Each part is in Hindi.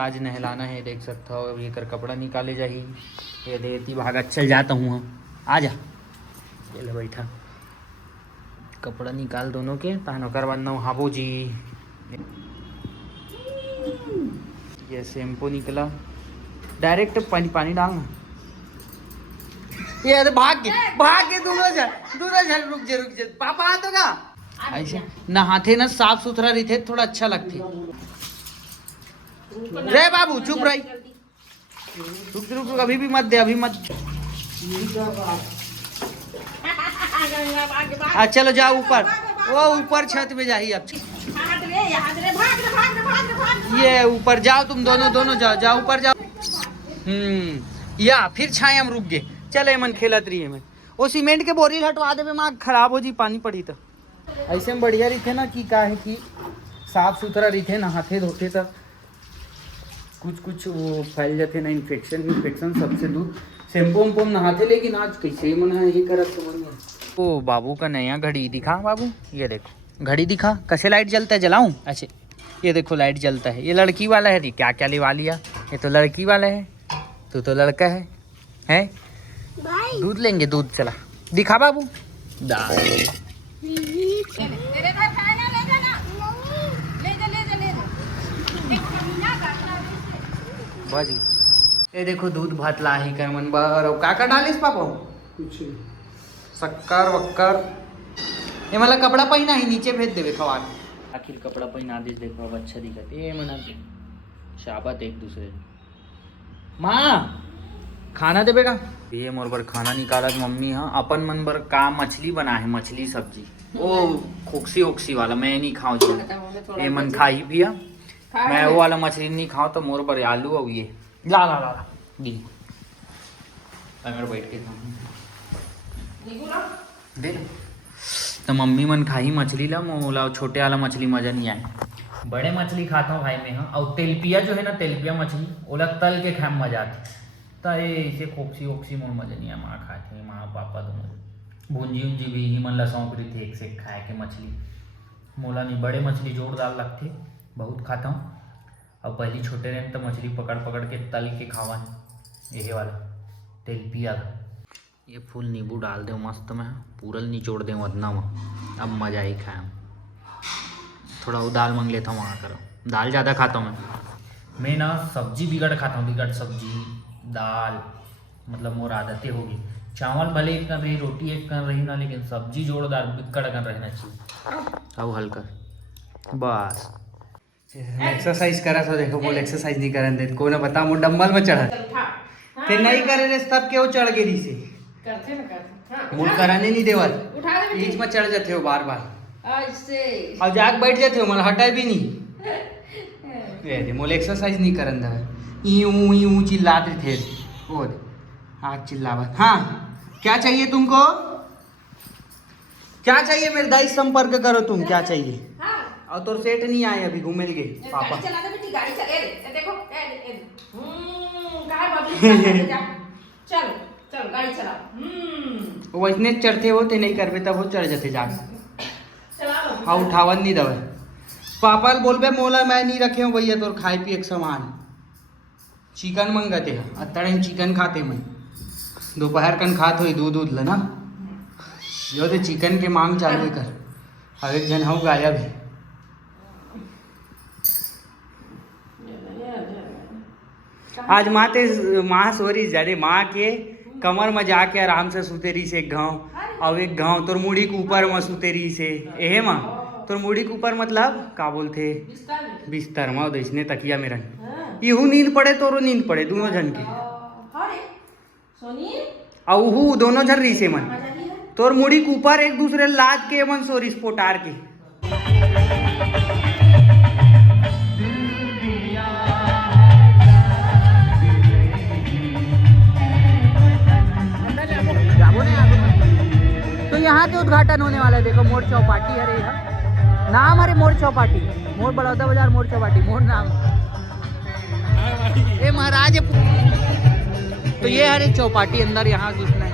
आज नहलाना है, देख सकते हो। अब ये कर कपड़ा निकाले जाही, ये देती भागा चल जाता हूँ हम। आ जा, ये ले बैठा, कपड़ा निकाल दोनों के तानो कर बनना हाबो जी। ये शैम्पू निकला, डायरेक्ट पानी पानी डालना। ये भाग के दोनों जल रुक जा पापा आ तो का ऐसे नहाते ना साफ सुथरा रहते थोड़ा अच्छा लगते। रे बाबू चुप रही, रुक अभी भी मत दे, अभी मत। चलो जाओ ऊपर, वो ऊपर छत में जाइए अब। ये ऊपर जाओ तुम दोनों जाओ ऊपर जाओ। या फिर छाए हम रुक गए। चले मन खेलत रही है मैं वो सीमेंट के बोरी हटवा दे, माँ खराब हो जी पानी पड़ी तो। ऐसे में बढ़िया रहते ना कि का है कि साफ सुथरा रहते, नहाते धोते तक कुछ वो फैल जाते ना, इन्फेक्शन सबसे दूर। शैम्पू वैम्पू नहाते, लेकिन आज कैसे मन है ये करत समझ में। ओ बाबू का नया घड़ी दिखा बाबू, ये देखो घड़ी दिखा, कैसे लाइट जलता है, जलाऊं? अच्छा ये देखो लाइट जलता है। ये लड़की वाला है, क्या क्या लेवा लिया, ये तो लड़की वाला है, तू तो लड़का है? दूध लेंगे, दूध चला दिखा बाबू। बाजी ये देखो दूध भात ला ही कर मन बर। और का डालिस पापा? कुछ शक्कर वक्कर। ये मला कपड़ा पहना ही नीचे भेज देवे खवार। आखिर कपड़ा पहना दे, देखो अब अच्छा दिखत ये मना दे शाबात एक दूसरे। माँ खाना देवे का? ये मोर बर खाना निकालत मम्मी। हाँ अपन मन बर का मछली बना है, मछली सब्जी। ओ खोक्सी वाला मैं नहीं खाऊं, ये मन खाई भी है। मैं वो वाला मछली नहीं खाऊं तो मोर पर आलू और ये ला दी अगर बैठ के दे तो मम्मी मन खाई मछली ला। मोला छोटे वाला मछली मजा नहीं आए, बड़े मछली खाता हूँ भाई मैं। हाँ और तेलपिया जो है ना, तेलपिया मछली ओला तल के खाए मजा आती। तो ये ऐसे खोक्सी मोर मजा नहीं है। माँ खाते हैं, माँ पापा दोनों भूंजी भी ही मन ला सौंप रही थे एक से खाए के मछली। मोला नहीं, बड़े मछली जोरदार लगते, बहुत खाता हूँ। अब पहले छोटे रहे तो मछली पकड़ के तल के खावन, यही वाला तेलपिया। ये फूल नींबू डाल दे मस्त में, पूरल निचोड़ दे वदना में, अब मज़ा ही खाए। थोड़ा वो दाल मांग लेता हूँ वहाँ करो, दाल ज़्यादा खाता हूँ मैं ना सब्जी बिगड़ खाता हूँ, बिगड़ सब्जी दाल मतलब मोर आदतें होगी। चावल भले एक कर रही, रोटी एक कर रही ना, लेकिन सब्जी जोरदार बिगड़ कर रहना चाहिए। अब हल्का बस एक्सरसाइज करा तो देखो, बोल एक्सरसाइज नहीं करन दे को ना बता। मो डंबल में चढ़ा ते नहीं करे रे, तब के वो चढ़ गेली से करते ना करते। मोल कराने नहीं देवत, बीच में चढ़ जाते हो बार ऐसे और जाग बैठ जाते हो, मन हटाए भी नहीं। ये मोल एक्सरसाइज नहीं करन दे, यूं चिल्लाते थे। और आज चिल्लावत। हाँ क्या चाहिए तुमको, क्या चाहिए मेरे दाई संपर्क करो तुम, क्या चाहिए? और तो सेठ नहीं आए अभी, घूमे गए पापा। चला दे बेटी, गाड़ी चले देखो चल गाड़ी चला। वो वैसने चढ़ते होते नहीं करबे तब वो चढ़ जाते जाग। हाँ उठावन नहीं दवे पापा बोलबे मोला मैं नहीं रखे हूँ भैया तोर खाए पिए सामान। चिकन मंगते हैं अतड़े चिकन खाते मैं, दोपहर कन खात हो दूध ला ना, जो तो चिकन के मांग चालू कर। अब एक जन हूँ गायब है। आज माँ सोरी जारे माँ के कमर में जाके आराम से सुते रही से एक गाँव, और एक गाँव तोर मुड़ी के ऊपर में सुते रही से। एहे माँ तोर मुड़ी के ऊपर मतलब का बोलते बिस्तर में इसने तकिया में रंग इहू नींद पड़े तोरो नींद पड़े दोनों जन के, और उहू दोनों जन रही से मन तोर मुड़ी के ऊपर एक दूसरे लाद के मन सोरी पोटार के। तो यहाँ से उद्घाटन होने वाला है, देखो मोड़ चौपाटी है रे, नाम अरे मोड़ चौपाटी, मोड़ बड़ौदा बाजार मोड़ चौपाटी मोड़ नाम। ये महाराज तो ये हरे चौपाटी अंदर यहाँ घुसना है।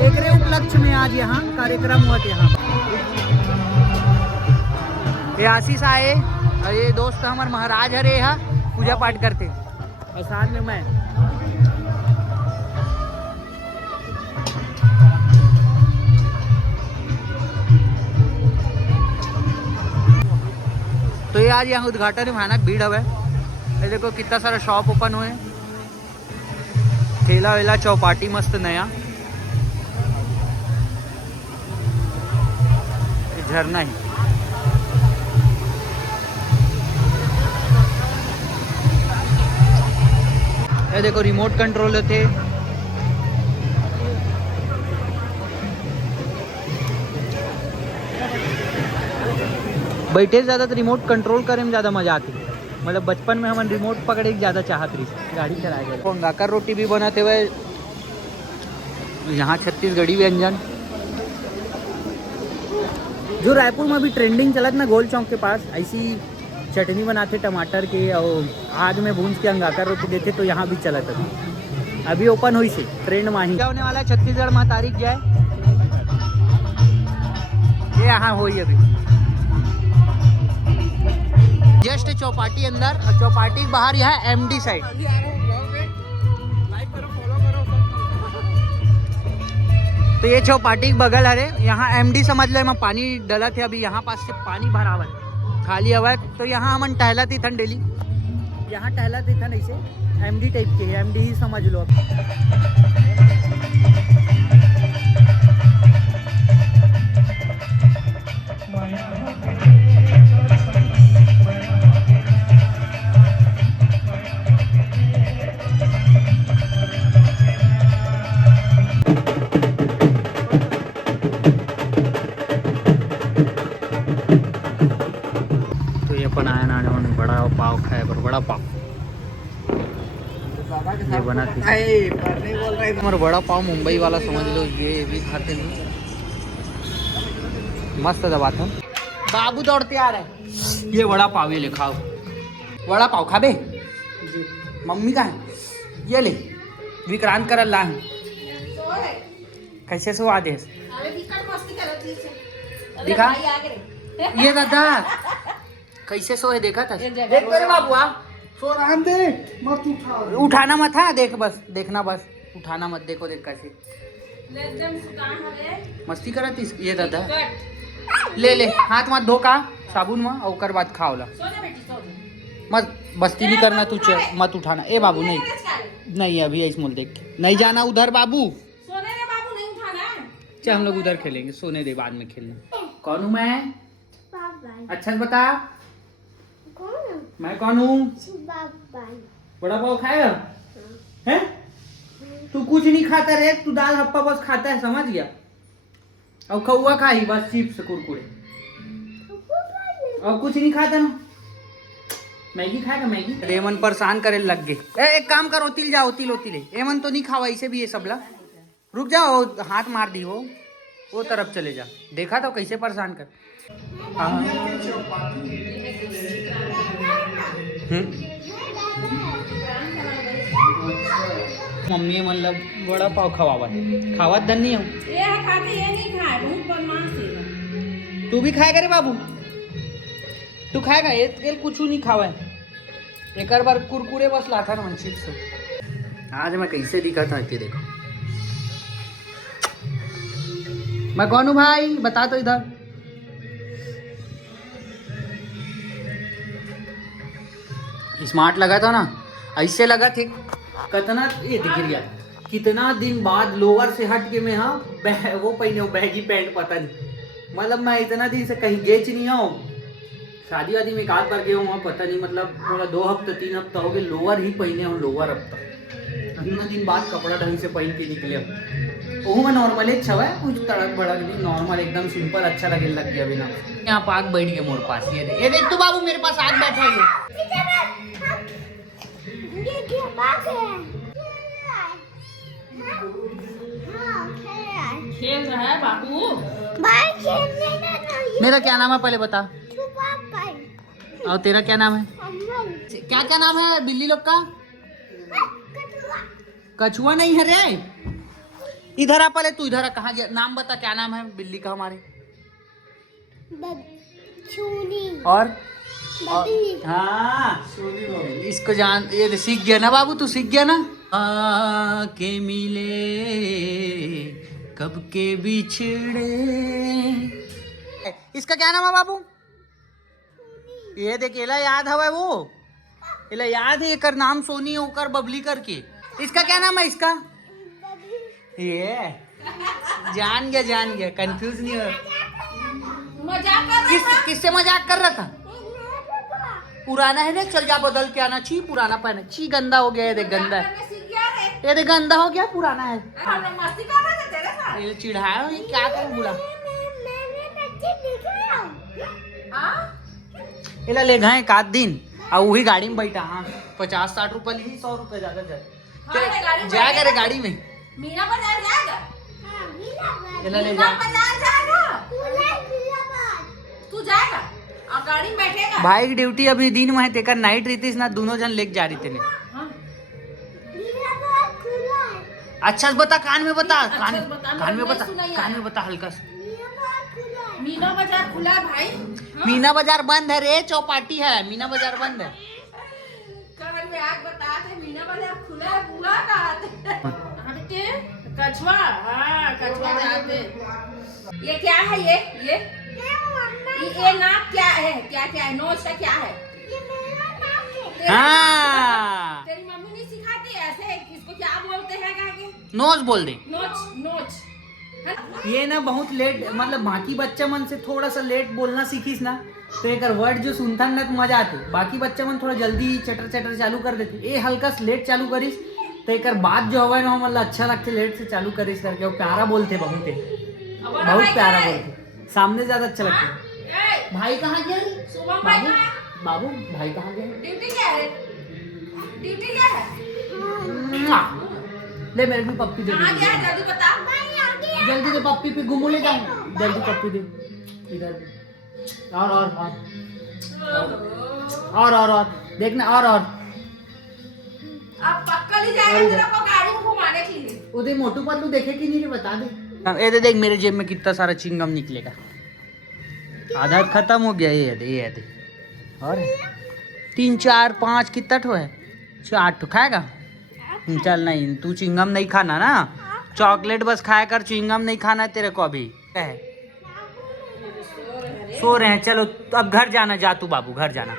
एक रे उपलक्ष्य उपलक्ष्य में आज यहाँ कार्यक्रम हुआ था। यहाँ ये आशीष आए और ये दोस्त हमारे महाराज हरे यहाँ पूजा पाठ करते और साथ में मैं। तो ये आज यहाँ उद्घाटन में भयानक भीड़ है। ये देखो कितना सारा शॉप ओपन हुए, ठेला वेला चौपाटी मस्त नया, झरना ही। ये देखो रिमोट कंट्रोल थे। बैठे ज़्यादा तो रिमोट कंट्रोल करे में ज़्यादा मजा आती। मतलब बचपन में हम रिमोट पकड़े ज़्यादा चाहत रही गाड़ी चलाए गए। गाकर रोटी भी बनाते हुए यहाँ छत्तीसगढ़ी व्यंजन जो रायपुर में भी ट्रेंडिंग चलत ना, गोल चौक के पास ऐसी चटनी बनाते टमाटर के और आग में भूंज के अंगाकर रोटी देते, तो यहाँ भी चलत अभी ओपन हुई से ट्रेंड में ही होने वाला है। छत्तीसगढ़ में तारीख जाए ये यहाँ हुई अभी जस्ट चौपाटी अंदर और चौपाटी के बाहर यहाँ एमडी साइड। तो ये चौपाटी के बगल है, यहाँ एमडी समझ लो। मैं पानी डला थे अभी, यहाँ पास से पानी भरा हुआ है, खाली हुआ है। तो यहाँ हम टहला थी थन डेली, यहाँ टहला थी थन ऐसे एमडी टाइप के, एमडी ही समझ लो। बड़ा पाव खाए पर बड़ा पाव ये बना थी हमारा बड़ा पाव मुंबई वाला समझ लो, ये भी खाते नहीं। मस्त दबा था। बाबू दौड़ते आ रहा है। ये बड़ा पाव ये ले खाओ, बड़ा पाव खा बे। मम्मी का है ये ले, विक्रांत कर ला है। कैसे सो आदेश दिखा ये दादा कैसे सो है, देखा था देख तेरे बाबू सो रहा दे मत उठाना मत है, देख बस देखना बस उठाना मत, देखो देख कैसे मस्ती करत ये दादा। ले ले हाथ मत धो का साबुन में और कर बाद खाओ ला, मत बस्ती नहीं करना तू, मत उठाना। ए बाबू नहीं नहीं अभी ऐसे मोल देख नहीं जाना उधर बाबू, चल हम लोग उधर खेलेंगे, सोने दे बाद में खेलने। कौन हूँ मैं? अच्छा बता मैं कौन हूँ? बड़ा पाव खाएगा है? तू कुछ नहीं खाता रे, तू दाल हप्पा बस खाता है, समझ गया? और कौआ खाई बस चिप्स कुरकुरे और कुछ नहीं खाता ना। मैगी खाएगा मैगी। रेमन परेशान करे लग गए। एक काम कर ओतिल जा, ओतिल ओतिल एमन तो नहीं खावा इसे भी ये सबला। रुक जाओ हाथ मार दी वो तरफ चले जा, देखा तो कैसे परेशान कर। मम्मी मतलब बड़ा पाव खावत धन नहीं हो। तू भी खाएगा रे बाबू, तू खाएगा? ये कुछ नहीं खावा है, एक बार कुरकुरे बस लाता ना मंचित से। आज मैं कैसे दिखा था देखो। मैं कौन हूँ भाई बता तो इधर। स्मार्ट लगा था ना, ऐसे लगा थे कितना ये दिख रहा, कितना दिन बाद लोअर से हट के मैं वो पहने बैगी पैंट, पता नहीं मतलब मैं इतना दिन से कहीं गेच नहीं हूँ। शादी वादी में एक आध बार गया हूँ, पता नहीं मतलब पूरा 2 हफ्ते 3 हफ्ता हो गए लोअर ही पहने हूँ। लोअर अब तक इतना दिन बाद कपड़ा ढंग से पहन के निकले। वो मैं नॉर्मल अच्छा है, कुछ तड़क भड़क नहीं, नॉर्मल एकदम सिंपल अच्छा लगे लग गया बिना। यहाँ पाक बैठ गए मोर पास, ये देख तो बाबू मेरे पास आग बैठा है। खेल रहा है बाबू। मेरा क्या नाम है पहले बता, और तेरा क्या नाम है? क्या क्या नाम है बिल्ली लोग का? कछुआ नहीं है रे, इधर आ पहले, तू इधर आ, कहाँ गया? नाम बता, क्या नाम है बिल्ली का हमारे? और हाँ इसको जान, ये सीख गया ना बाबू, तू सीख गया ना। आके मिले कब के बिछड़े। इसका क्या नाम है बाबू? ये देख, एला याद हवा वो, एला याद है, कर नाम सोनी होकर बबली करके। इसका क्या नाम है इसका? ये जान गया, कंफ्यूज नहीं हो। मजाक कर रहा था। किससे मजाक कर रहा था? पुराना है ना, चल जा बदल के आना। ची पुराना पहना, ची गंदा हो गया, ये देख गंदा है, ये देख गंदा हो गया, पुराना है। हम लोग मस्ती कर रहे थे तेरे साथ। ये चिढ़ाया, ये क्या करूं बुला। इला ले गए एक आध दिन और वही गाड़ी में बैठा। हाँ 50-60 रुपए ली, 100 रुपए ज्यादा जाएगा रे गाड़ी में। मीना बाजार जाएगा। इला ले मीना जा बाजार जाएगा। तू जाएगा और गाड़ी में बैठेगा। भाई की ड्यूटी अभी दिन में है, तेकर नाइट रहती ना, दोनों जन लेके जा रही थे। अच्छा बता, कान में बता, कान में बता, कान में बता हल्का सा। मीना बाजार खुला है भाई। मीना बाजार बंद है रे, चौपाटी है, मीना बाजार बंद है। कान में आग बता थे, मीना बाजार खुला है, बुआ कहाँ थे? कछुआ, हाँ कछुआ जाते। ये क्या है? ये नाक क्या है? क्या है? नोच का क्या है? हाँ तेरी मम्मी नहीं सिखाती ऐसे? इसको क्या बोलते हैं? नोच बोल दे। नोच। ये ना बहुत लेट, मतलब बाकी बच्चा मन से थोड़ा सा लेट बोलना सीखीस ना, तो एक वर्ड जो सुनता ना तो मजा आते। बाकी बच्चा मन थोड़ा जल्दी चटर चालू कर देते, ये हल्का से लेट चालू करीस तो एक बात जो हवा ना मतलब अच्छा लगते, लेट से चालू करीस करके। वो प्यारा बोलते, बहुत प्यारा बोलते, सामने ज्यादा अच्छा लगता। भाई कहाँ गया? बाबू भाई कहाँ गया? ड्यूटी क्या है? ले मेरे को पप्पी दे। कहाँ गया? जल्दी बता। जल्दी दे पप्पी पे, घुमू ले जाऊँ, जल्दी पप्पी दे इधर। और देखना, और अब पक्का ले जाएगा तेरे को गाड़ी में घुमाने के लिए। उधर मोटू पतलू देखे कि नहीं, बता दे। ये देख मेरे जेब में कितना सारा चिंगम निकलेगा, आधा खत्म हो गया। ये दे और 3 4 5 कितना ठो है? 4 ठो खाएगा? चल नहीं, तू चिंगम नहीं खाना ना, चॉकलेट बस खाया कर, चिंगम नहीं खाना है तेरे को। अभी क्या है? सो रहे हैं, चलो अब घर जाना, जा तू बाबू, घर जाना।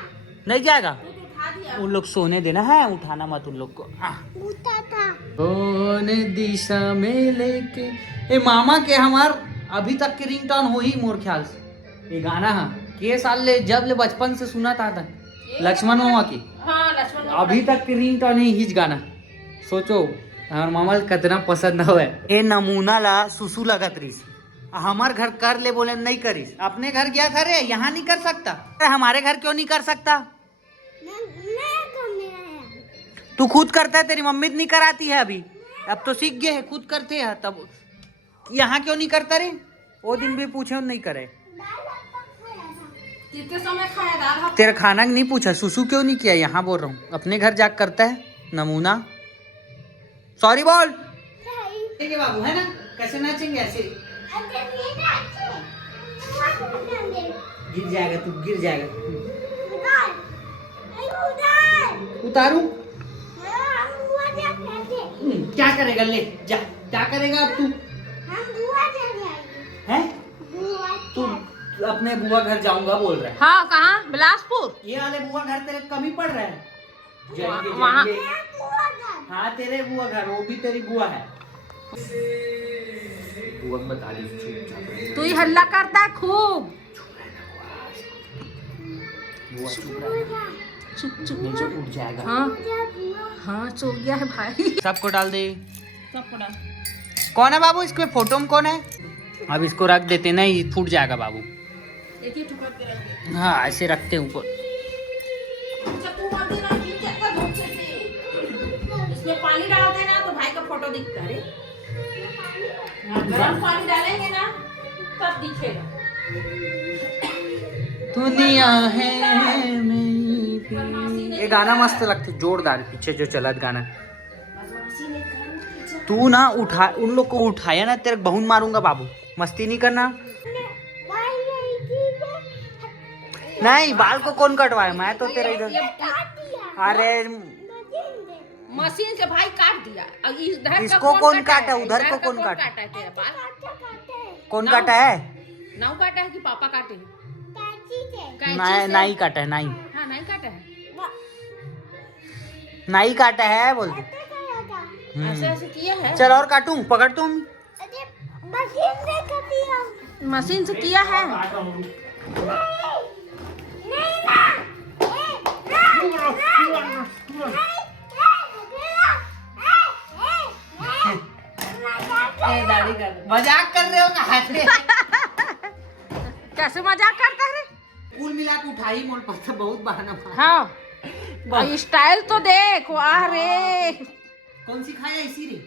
नहीं जाएगा? उन लोग सोने देना है, उठाना मत उन लोग को। कौन दिशा में लेके, ए मामा के हमार अभी तक के रिंगटोन हो ही मोर ख्याल से ये गाना है। के साल ले जब ले बचपन से सुना था लक्ष्मण मामा की। हाँ, लक्ष्मण अभी तक के रिंगटोन है हिज गाना। सोचो हमार मामा कितना पसंद हो। ये नमूना ला सुसु लगत रही, हमार घर कर ले बोले नहीं करीस। अपने घर गया था रे, यहाँ नहीं कर सकता? अरे हमारे घर क्यों नहीं कर सकता? तू खुद करता है, तेरी मम्मी नहीं कराती है अभी, अब तो सीख गए है, खुद करते हैं। तब यहाँ क्यों नहीं करता रे? वो दिन भी पूछे नहीं करे। कितने समय खाया दाल? तेरा खाना नहीं पूछा, सुसु क्यों नहीं किया? यहाँ बोल रहा हूँ, अपने घर जाकर करता है नमूना। सॉरी बोल बाबू, है ना? कैसे नाचेंगे ऐसे? गिर जाएगा तू, गिर जाएगा। उतारू? क्या करेगा? ले जा, क्या करेगा अब तू? हैं? तू अपने बुआ घर जाऊंगा बोल रहा है। हाँ, कहाँ? बिलासपुर? ये वाले बुआ घर तेरे कमी पड़ रहा है। वहाँ हाँ तेरे बुआ घर, वो भी तेरी बुआ है। बुआ बता दी, तू ही हल्ला करता है खूब। चुप उठ जाएगा। हाँ सो गया है भाई। सबको डाल दे। सबको डाल। कौन है बाबू इसके फोटो में? कौन है? अब इसको रख देते, नहीं फूट जाएगा बाबू। एक ही टुकड़ा पे रख दे। हाँ ऐसे रखते ऊपर। अच्छा तू मत देना, धूप से इसमें पानी डालते ना तो भाई का फोटो दिखता है। गर्म पानी डालेंगे ना तब दिखेगा। दुनिया है मेरी। ये गाना मस्त लगता, जोरदार पीछे जो चलत गाना। तू ना उठा उन लोग को उठाया ना तेरे बहुत मारूंगा बाबू, मस्ती नहीं करना। नहीं बाल को कौन कटवाया, मैं तो तेरा इधर। अरे मशीन से भाई काट दिया। अब इधर इसको कौन काटा, उधर को कौन काटा? है तेरा बाल? कौन काटा है? नाउ काटा है कि पापा काटे? मैं नहीं काटा है, नहीं हाँ नहीं काटा है। नहीं काटा है बोलते। ऐसे ऐसे किया है। चल और काटूं, पकड़ तुम। मशीन से किया है। मजाक कर रहे हो ना? कैसे मजाक करता है रे? कुल मिला के उठाई मोल पत्थर बहुत बहाना। हाँ स्टाइल तो देख, वाह रे। कौन सिखाया इसी रे?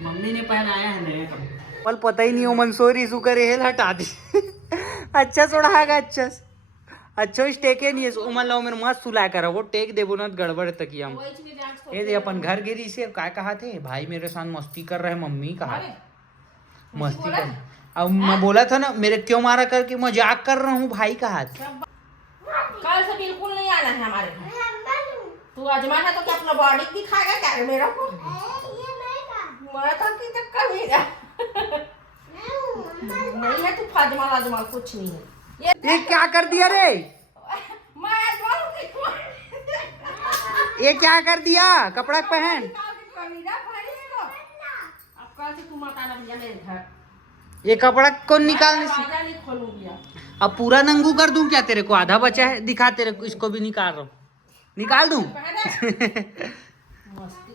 मम्मी ने पहनाया है नया कपड़ा। पल पता ही नहीं हो मंसूरी सुकर हेल हटा दी। अच्छा सोड़ा अच्छा अच्छा स्टेके नहीं है सो मन लो मेरे मस्त सुला कर वो टेक देबो न गड़बड़ तकिया हम। ये दे अपन घर गिरी से क्या कहा थे भाई मेरे साथ मस्ती कर रहे हैं, मम्मी कहा मस्ती कर। अब मैं बोला था ना मेरे क्यों मारा करके मजाक कर रहा हूँ भाई का हाथ। कल से बिल्कुल नहीं आना है हमारे घर। तू अजमान है तो क्या अपना बॉडी दिखाएगा क्या मेरे को? मैं तो कि तक कभी नहीं है। तू फजमाल अजमाल कुछ नहीं है। ये क्या कर दिया रे? मैं ये क्या कर दिया? कपड़ा पहन। अब कल से तू मत आना भैया मेरे घर। ये कपड़ा कौन निकालने से? नहीं खोलूंगी अब पूरा नंगू कर दूं क्या? तेरे को आधा बचा है, दिखा तेरे को, इसको भी निकाल रहा हूँ, निकाल दूं। मस्त